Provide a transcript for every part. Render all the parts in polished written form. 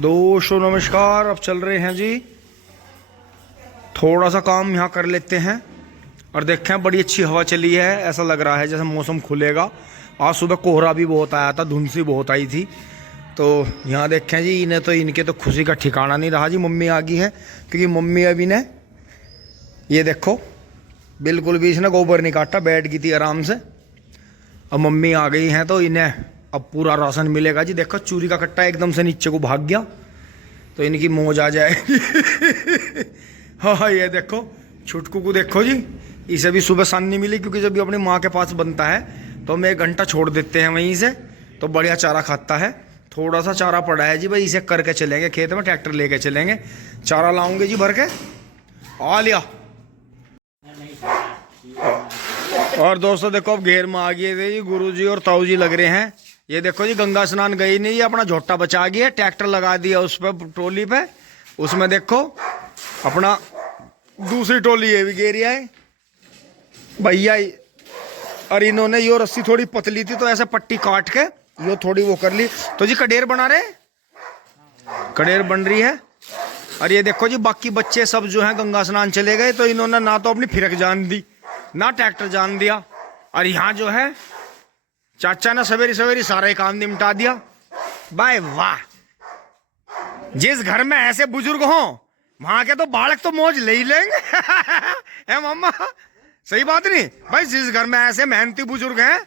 दोस्तों नमस्कार। अब चल रहे हैं जी, थोड़ा सा काम यहाँ कर लेते हैं। और देखें बड़ी अच्छी हवा चली है, ऐसा लग रहा है जैसे मौसम खुलेगा। आज सुबह कोहरा भी बहुत आया था, धुंध सी बहुत आई थी। तो यहाँ देखें जी, इनके तो खुशी का ठिकाना नहीं रहा जी। मम्मी आ गई है, क्योंकि मम्मी अभी ने ये देखो बिल्कुल भी इसने गोबर नहीं काटा, बैठ गई थी आराम से। अब मम्मी आ गई हैं तो इन्हें अब पूरा राशन मिलेगा जी। देखो चूरी का कट्टा एकदम से नीचे को भाग गया, तो इनकी मौज आ जाएगी। हाँ ये देखो छुटकू को देखो जी, इसे भी सुबह सान नहीं मिली, क्योंकि जब भी अपनी माँ के पास बनता है तो हम 1 घंटा छोड़ देते हैं वहीं से, तो बढ़िया चारा खाता है। थोड़ा सा चारा पड़ा है जी भाई, इसे करके चलेंगे खेत में, ट्रैक्टर लेके चलेंगे, चारा लाऊंगे जी भर के। आ लिया। और दोस्तों देखो अब घेर में आ गए थे जी, गुरुजी और ताऊ जी लग रहे हैं। ये देखो जी गंगा स्नान गई नहीं, ये अपना झोटा बचा गया, ट्रैक्टर लगा दिया उस पर ट्रॉली पे। उसमें देखो अपना दूसरी ट्रॉली ये भी गिर है भैया। और इन्होंने यो रस्सी थोड़ी पतली थी तो ऐसे पट्टी काट के यो थोड़ी वो कर ली। तो जी कडेर बना रहे, कडेर बन रही है। और ये देखो जी बाकी बच्चे सब जो हैं गंगा स्नान चले गए, तो इन्होंने ना तो अपनी फिरक जान दी ना ट्रैक्टर जान दिया। और यहाँ जो है चाचा ने सवेरी सवेरी सारे काम निपटा दिया। बाय वाह, जिस घर में ऐसे बुजुर्ग हो वहां के तो बालक तो मौज ले ही लेंगे। है मम्मा, सही बात नहीं भाई। जिस घर में ऐसे मेहनती बुजुर्ग हैं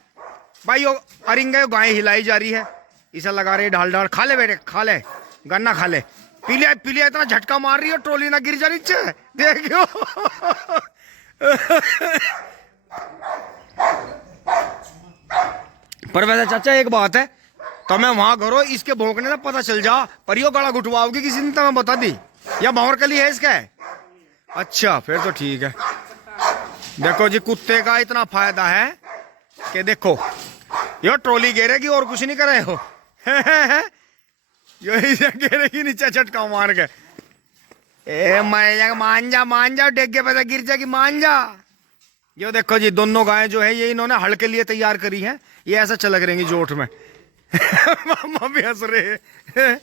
भाई, यो अरिंगे गाय हिलाई जा रही है, इसे लगा रही है ढाल ढाल। खा ले बेटे, खा ले गन्ना, खा ले, पी लिया पी लिया। इतना झटका मार रही है ट्रॉली ना गिर जा नीचे, देखियो। पर वैसे चाचा एक बात है, तो मैं वहां करो इसके भौंकने से पता चल जा, पर यो गला घुटवाओगी किसी ने तो मैं बता दी, या भौर के लिए है इसका है? अच्छा फिर तो ठीक है। देखो जी कुत्ते का इतना फायदा है कि देखो यो ट्रॉली गिरेगी और कुछ नहीं करे हो। यो गिरेगी नीचे झटका मार के। ए मान जा मान जा, डेगे पे गिर जाएगी, मान जा। यो देखो जी दोनों गायें जो है ये इन्होंने हल के लिए तैयार करी है, ये ऐसा चलक रहेंगी जोठ में। मामा भी हंस रहे।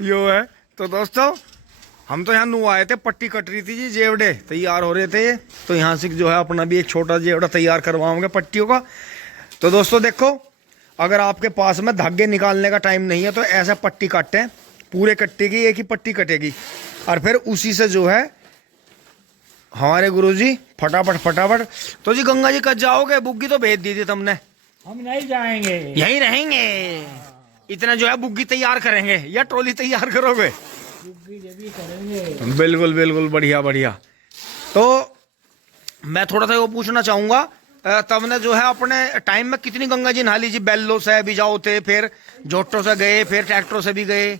यो है। तो दोस्तों हम तो यहाँ नु आए थे, पट्टी कट रही थी जी, जेवड़े तैयार हो रहे थे, तो यहाँ से जो है अपना भी एक छोटा जेवड़ा तैयार करवाओगे पट्टियों का। तो दोस्तों देखो अगर आपके पास में धागे निकालने का टाइम नहीं है तो ऐसा पट्टी काटें, पूरे कट्टे की एक ही पट्टी कटेगी। और फिर उसी से जो है हमारे गुरुजी फटाफट फटाफट। तो जी गंगा जी कब जाओगे? बुग्गी तो भेज दी थी तुमने। हम नहीं जाएंगे, यहीं रहेंगे। इतना जो है बुग्गी तैयार करेंगे या ट्रॉली तैयार करोगे? बुग्गी जब ही करेंगे। बिल्कुल बिल्कुल, बढ़िया बढ़िया। तो मैं थोड़ा सा वो पूछना चाहूंगा, तुमने जो है अपने टाइम में कितनी गंगा जी नहा ली जी? बैलों से भी जाओ थे, फिर जोटों से गए, फिर ट्रैक्टरों से भी गए।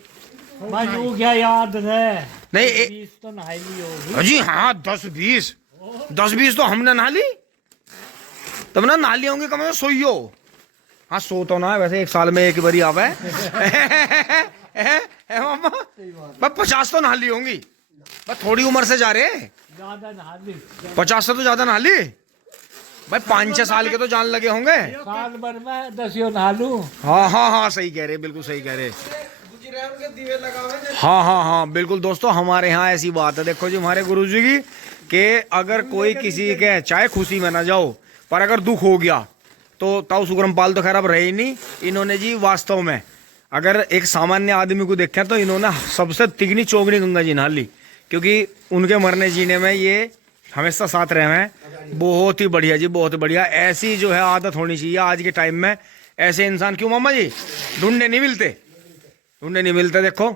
मुझे क्या याद है, नहीं 20 तो नहाई ली होगी जी। हाँ 10-20 तो हमने नहा ली, तुमने नहा ली होंगी कम से सोइयो। हाँ सो तो ना वैसे 1 साल में 1 बारी आवे। मामा 50 तो नहा ली होंगी, बस थोड़ी उम्र से जा रहे। ज्यादा नहा ली, 50 से तो ज्यादा नहा ली भाई, 5-6 साल के तो जान लगे होंगे। साल भर में 10 नहा लूं। हाँ हाँ हाँ सही कह रहे, बिल्कुल सही कह रहे। हाँ हाँ हाँ बिल्कुल। दोस्तों हमारे यहाँ ऐसी बात है, देखो जी हमारे गुरुजी की, कि अगर कोई किसी के चाहे खुशी में ना जाओ, पर अगर दुख हो गया तो ताऊ सुग्रमपाल तो खैर अब रहे ही नहीं। इन्होंने जी वास्तव में अगर एक सामान्य आदमी को देखें तो इन्होंने सबसे तिगनी चौगनी गंगा जी नहा ली, क्योंकि उनके मरने जीने में ये हमेशा साथ रहे हैं। बहुत ही बढ़िया जी, बहुत बढ़िया। ऐसी जो है आदत होनी चाहिए आज के टाइम में। ऐसे इंसान क्यों मामा जी ढूंढने नहीं मिलते, ढूंढने नहीं मिलते। देखो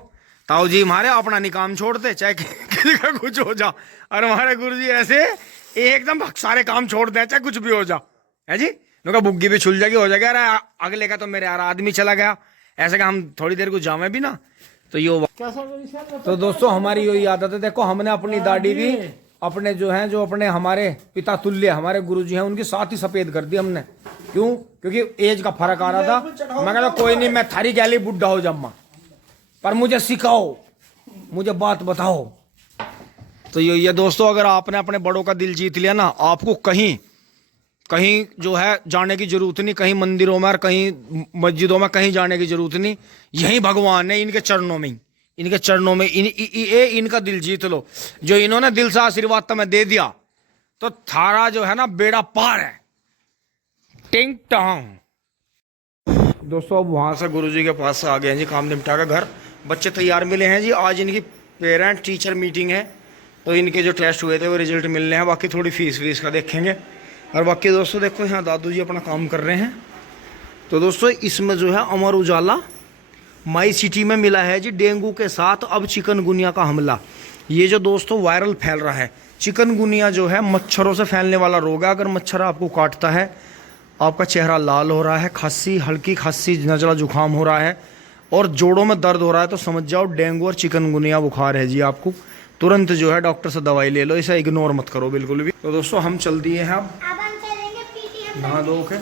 ताऊ जी हमारे अपना नहीं काम छोड़ते, चाहे किसी का कुछ हो जा। और हमारे गुरु जी ऐसे एकदम सारे काम छोड़ दे, चाहे कुछ भी हो जा, है जी। उनका बुग्गी भी छुल जाएगी, हो जाएगा। अरे अगले का तो मेरे यार आदमी चला गया, ऐसे का हम थोड़ी देर को जावे भी ना तो यो। तो दोस्तों हमारी यही आदत है। देखो हमने अपनी दाढ़ी भी अपने जो है, जो अपने हमारे पिता तुल्य हमारे गुरुजी हैं, उनके साथ ही सफेद कर दी हमने। क्यों? क्योंकि एज का फर्क आ रहा था। मैं कहता कोई नहीं, मैं थारी गैली बुढ़ा हो जाऊंगा, पर मुझे सिखाओ, मुझे बात बताओ। तो ये दोस्तों अगर आपने अपने बड़ों का दिल जीत लिया ना, आपको कहीं कहीं जो है जाने की जरूरत नहीं, कहीं मंदिरों में और कहीं मस्जिदों में कहीं जाने की जरूरत नहीं। यही भगवान है, इनके चरणों में, इनके चरणों में इनका दिल जीत लो। जो इन्होंने दिल से आशीर्वाद तुम्हें दे दिया तो थारा जो है ना बेड़ा पार है। टिंग टॉन्ग। दोस्तों अब वहां से गुरुजी के पास से आ गए हैं जी, काम निपटा के घर। बच्चे तैयार मिले हैं जी। आज इनकी पेरेंट टीचर मीटिंग है, तो इनके जो टेस्ट हुए थे वो रिजल्ट मिलने हैं। बाकी थोड़ी फीस का देखेंगे। और बाकी दोस्तों देखो यहाँ दादू जी अपना काम कर रहे हैं। तो दोस्तों इसमें जो है अमर उजाला माई सिटी में मिला है जी डेंगू के साथ अब चिकनगुनिया का हमला। ये जो दोस्तों वायरल फैल रहा है, चिकनगुनिया जो है मच्छरों से फैलने वाला रोग है। अगर मच्छर आपको काटता है, आपका चेहरा लाल हो रहा है, खांसी, हल्की खांसी, नज़ला जुकाम हो रहा है और जोड़ों में दर्द हो रहा है, तो समझ जाओ डेंगू और चिकनगुनिया बुखार है जी। आपको तुरंत जो है डॉक्टर से दवाई ले लो, इसे इग्नोर मत करो बिल्कुल भी। तो दोस्तों हम चल दिए हैं अब नहा धो के।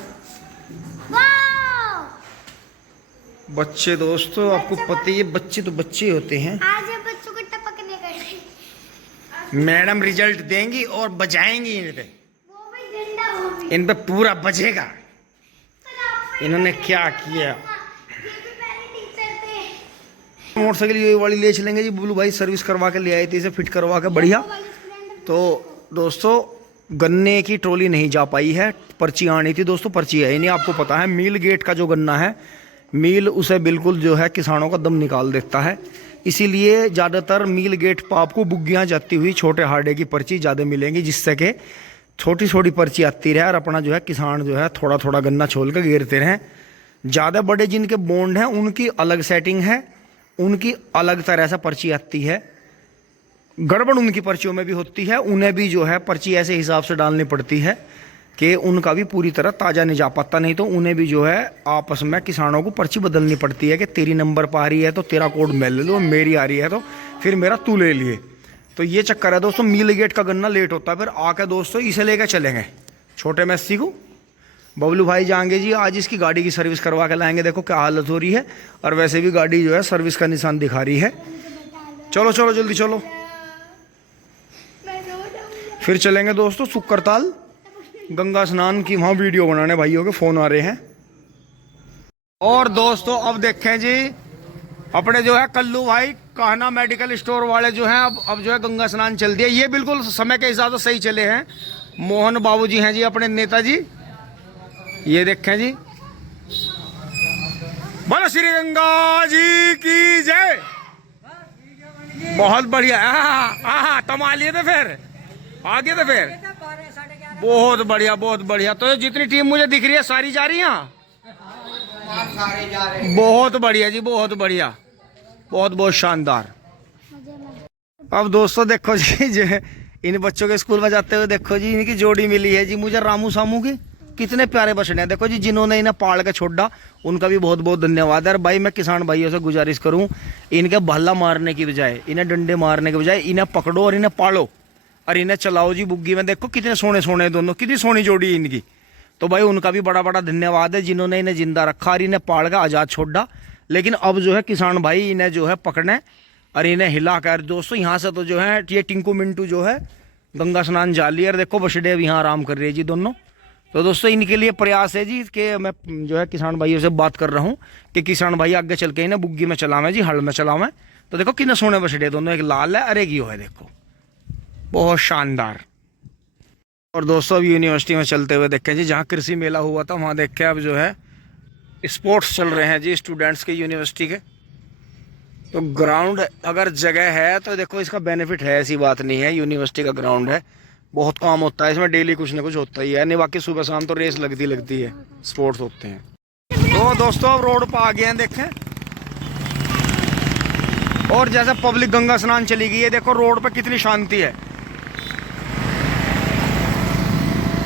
बच्चे दोस्तों आपको पता ही है, बच्चे तो बच्चे होते हैं। आज बच्चों को टपकने का मैडम रिजल्ट देंगी और बजाएंगी इन पे, वो भी डंडा वो भी। इन पे पूरा बजेगा। इन्होंने क्या किया। ये भी पहले टीचर थे। मोटरसाइकिल ये वाली ले चलेंगे जी, बुलू भाई सर्विस करवा के ले आए थे, इसे फिट करवा के बढ़िया। तो दोस्तों गन्ने की ट्रॉली नहीं जा पाई है, पर्ची आनी थी दोस्तों, पर्ची है ही नहीं। आपको पता है मील गेट का जो गन्ना है, मील उसे बिल्कुल जो है किसानों का दम निकाल देता है। इसीलिए ज़्यादातर मील गेट पर आपको बुग्गियाँ जाती हुई छोटे हार्डे की पर्ची ज़्यादा मिलेंगी, जिससे कि छोटी छोटी पर्ची आती रहे और अपना जो है किसान जो है थोड़ा थोड़ा गन्ना छोल कर गिरते रहें। ज़्यादा बड़े जिनके बॉन्ड हैं उनकी अलग सेटिंग है, उनकी अलग तरह से पर्ची आती है। गड़बड़ उनकी पर्चियों में भी होती है, उन्हें भी जो है पर्ची ऐसे हिसाब से डालनी पड़ती है कि उनका भी पूरी तरह ताज़ा नहीं जा पाता। नहीं तो उन्हें भी जो है आपस में किसानों को पर्ची बदलनी पड़ती है कि तेरी नंबर पर आ रही है तो तेरा कोड मैं ले लूँ, मेरी आ रही है तो फिर मेरा तू ले लिए। तो ये चक्कर है दोस्तों। मील गेट का गन्ना लेट होता है, फिर आके दोस्तों इसे लेकर चलेंगे छोटे मैसी को। बबलू भाई जाएंगे जी, आज इसकी गाड़ी की सर्विस करवा के लाएंगे। देखो क्या हालत हो रही है, और वैसे भी गाड़ी जो है सर्विस का निशान दिखा रही है। चलो चलो जल्दी चलो। फिर चलेंगे दोस्तों सुक्करताल गंगा स्नान की, वहाँ वीडियो बनाने भाइयों के फ़ोन आ रहे हैं। और दोस्तों अब देखें जी अपने जो है कल्लू भाई कहना मेडिकल स्टोर वाले जो हैं अब जो है गंगा स्नान चल दिया। ये बिल्कुल समय के हिसाब से सही चले हैं। मोहन बाबू जी हैं जी अपने नेताजी, ये देखें जी। बोलो श्री गंगा जी की जय। बहुत बढ़िया। हाँ तमा लिए थे, फिर आगे थे फिर। बहुत बढ़िया बहुत बढ़िया। तो जितनी टीम मुझे दिख रही है सारी जा रही हैं। बहुत बढ़िया जी, बहुत बढ़िया, बहुत बहुत शानदार। अब दोस्तों देखो जी जो है इन बच्चों के स्कूल में जाते हुए देखो जी इनकी जोड़ी मिली है जी मुझे रामू सामू की। कितने प्यारे बछड़े हैं देखो जी, जिन्होंने इन्हें पाल के छोड़ा उनका भी बहुत बहुत धन्यवाद है। और भाई मैं किसान भाइयों से गुजारिश करूं, इनके भल्ला मारने की बजाय, इन्हें डंडे मारने के बजाय इन्हें पकड़ो और इन्हें पालो और इन्हें चलाओ जी बुग्गी में। देखो कितने सोने सोने दोनों, कितनी सोनी जोड़ी है इनकी। तो भाई उनका भी बड़ा बड़ा धन्यवाद है जिन्होंने इन्हें जिंदा रखा और इन्हें पाल कर आज़ाद छोड़ा। लेकिन अब जो है किसान भाई इन्हें जो है पकड़ने और इन्हें हिला कर दोस्तों यहाँ से तो जो है ये टिंकू मिंटू जो है गंगा स्नान जा लिया। और देखो बछड़े अब यहाँ आराम कर रही है जी दोनों। तो दोस्तों इनके लिए प्रयास है जी कि मैं जो है किसान भाइयों से बात कर रहा हूँ कि किसान भाई आगे चल के इन्हें बुग्गी में चलावें जी, हल में चलावें। तो देखो कितने सोने बछड़े दोनों, एक लाल है और एक यो है, देखो बहुत शानदार। और दोस्तों अब यूनिवर्सिटी में चलते हुए देखें जी, जहाँ कृषि मेला हुआ था वहाँ देखें अब जो है स्पोर्ट्स चल रहे हैं जी स्टूडेंट्स के यूनिवर्सिटी के। तो ग्राउंड अगर जगह है तो देखो इसका बेनिफिट है, ऐसी बात नहीं है। यूनिवर्सिटी का ग्राउंड है, बहुत काम होता है इसमें, डेली कुछ ना कुछ होता ही है। नहीं बाकी सुबह शाम तो रेस लगती है, स्पोर्ट्स होते हैं। तो दोस्तों अब रोड पर आ गए हैं देखें। और जैसे पब्लिक गंगा स्नान चली गई है, देखो रोड पर कितनी शांति है।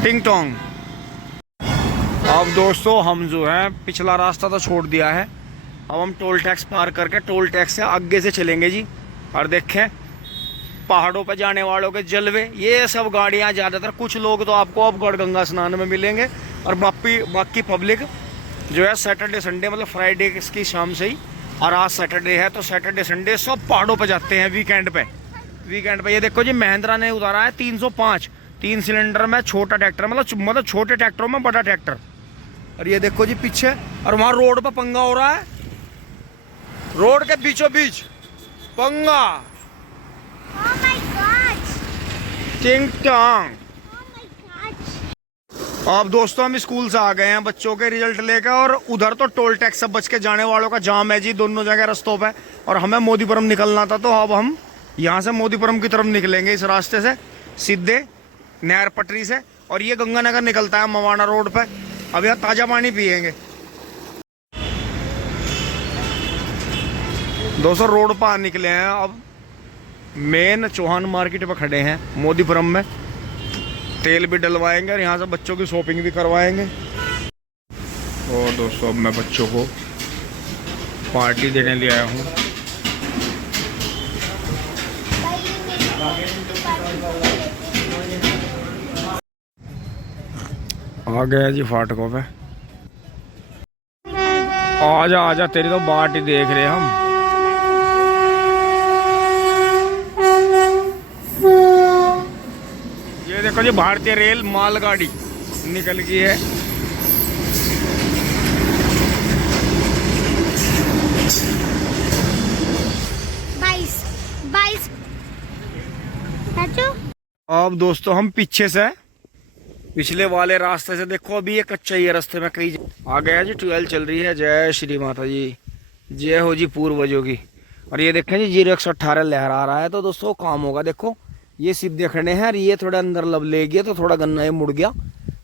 टिंग टोंग। अब दोस्तों हम जो है पिछला रास्ता तो छोड़ दिया है, अब हम टोल टैक्स पार करके टोल टैक्स से आगे से चलेंगे जी। और देखें पहाड़ों पर जाने वालों के जलवे, ये सब गाड़ियां ज़्यादातर, कुछ लोग तो आपको अब गंगा स्नान में मिलेंगे और बाकी पब्लिक जो है सैटरडे संडे मतलब फ्राइडे की शाम से ही, और आज सैटरडे है तो सैटरडे संडे सब पहाड़ों पर जाते हैं वीकेंड पे। ये देखो जी महिंद्रा ने उतारा है 305, 3 सिलेंडर में छोटा ट्रैक्टर, मतलब छोटे ट्रैक्टरों में बड़ा ट्रैक्टर। और ये देखो जी पीछे, और वहां रोड पर पंगा हो रहा है, रोड के बीचों बीच पंगा। Oh my God! टिंग टांग। Oh my God! अब दोस्तों हम स्कूल से आ गए हैं बच्चों के रिजल्ट लेकर, और उधर तो टोल टैक्स से बच के जाने वालों का जाम है जी दोनों जगह रास्तों पे। और हमें मोदीपुरम निकलना था, तो अब हम यहाँ से मोदीपुरम की तरफ निकलेंगे इस रास्ते से सीधे नहर पटरी से। और ये गंगानगर निकलता है मवाना रोड पे। अब यहाँ ताज़ा पानी पियेंगे दोस्तों। रोड पर निकले हैं, अब मेन चौहान मार्केट पे खड़े हैं मोदीपुरम में। तेल भी डलवाएंगे और यहाँ से बच्चों की शॉपिंग भी करवाएंगे। और दोस्तों अब मैं बच्चों को पार्टी देने ले आया हूँ। आ गया जी फाटकों पे। आजा आजा, तेरी तो बाट ही देख रहे हम। ये देखो जी भारतीय रेल मालगाड़ी निकल गई है। बाईस अब दोस्तों हम पीछे से पिछले वाले रास्ते से देखो, अभी ये कच्चा ही है रास्ते में कई आ गया जी। 12 चल रही है। जय श्री माता जी, जय हो जी पूर्वजों की। और ये देखें जी 0118 लहरा रहा है, तो दोस्तों काम होगा। देखो ये सीधे खड़े हैं और ये थोड़ा अंदर लब ले गया, तो थोड़ा गन्ना ये मुड़ गया।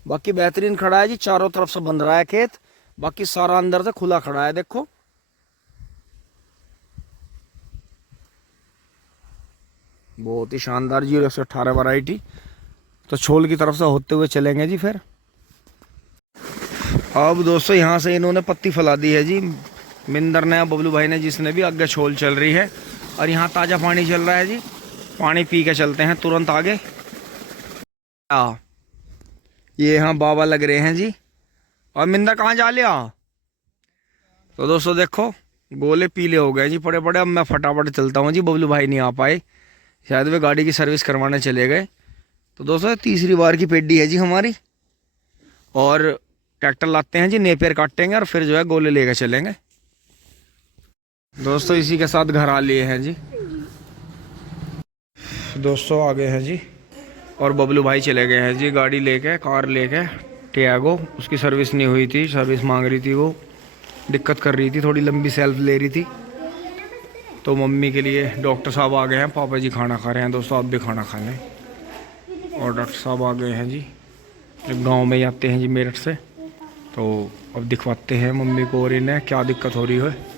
बाकी बेहतरीन खड़ा है जी, चारों तरफ से बन रहा है खेत, बाकी सारा अंदर से खुला खड़ा है। देखो बहुत ही शानदार 0118 वैरायटी। तो छोल की तरफ से होते हुए चलेंगे जी फिर। अब दोस्तों यहाँ से इन्होंने पत्ती फैला दी है जी, मिंदर ने, बबलू भाई ने, जिसने भी। आगे छोल चल रही है और यहाँ ताज़ा पानी चल रहा है जी। पानी पी के चलते हैं तुरंत आगे। ये यहाँ बाबा लग रहे हैं जी। और मिंदर कहाँ जा लिया? तो दोस्तों देखो गोले पीले हो गए जी बड़े बड़े। अब मैं फटाफट चलता हूँ जी, बबलू भाई नहीं आ पाए, शायद वे गाड़ी की सर्विस करवाने चले गए। तो दोस्तों तीसरी बार की पेड्डी है जी हमारी। और ट्रैक्टर लाते हैं जी, नेपियर काटेंगे और फिर जो है गोले लेकर चलेंगे। दोस्तों इसी के साथ घर आ लिए हैं जी। दोस्तों आ गए हैं जी, और बबलू भाई चले गए हैं जी गाड़ी लेके, कार लेके। टियागो, उसकी सर्विस नहीं हुई थी, सर्विस मांग रही थी, वो दिक्कत कर रही थी, थोड़ी लंबी सेल्फ ले रही थी। तो मम्मी के लिए डॉक्टर साहब आ गए हैं, पापा जी खाना खा रहे हैं। दोस्तों आप भी खाना खा लें। और डॉक्टर साहब आ गए हैं जी, गांव में आते हैं जी मेरठ से। तो अब दिखवाते हैं मम्मी को और इन्हें क्या दिक्कत हो रही है।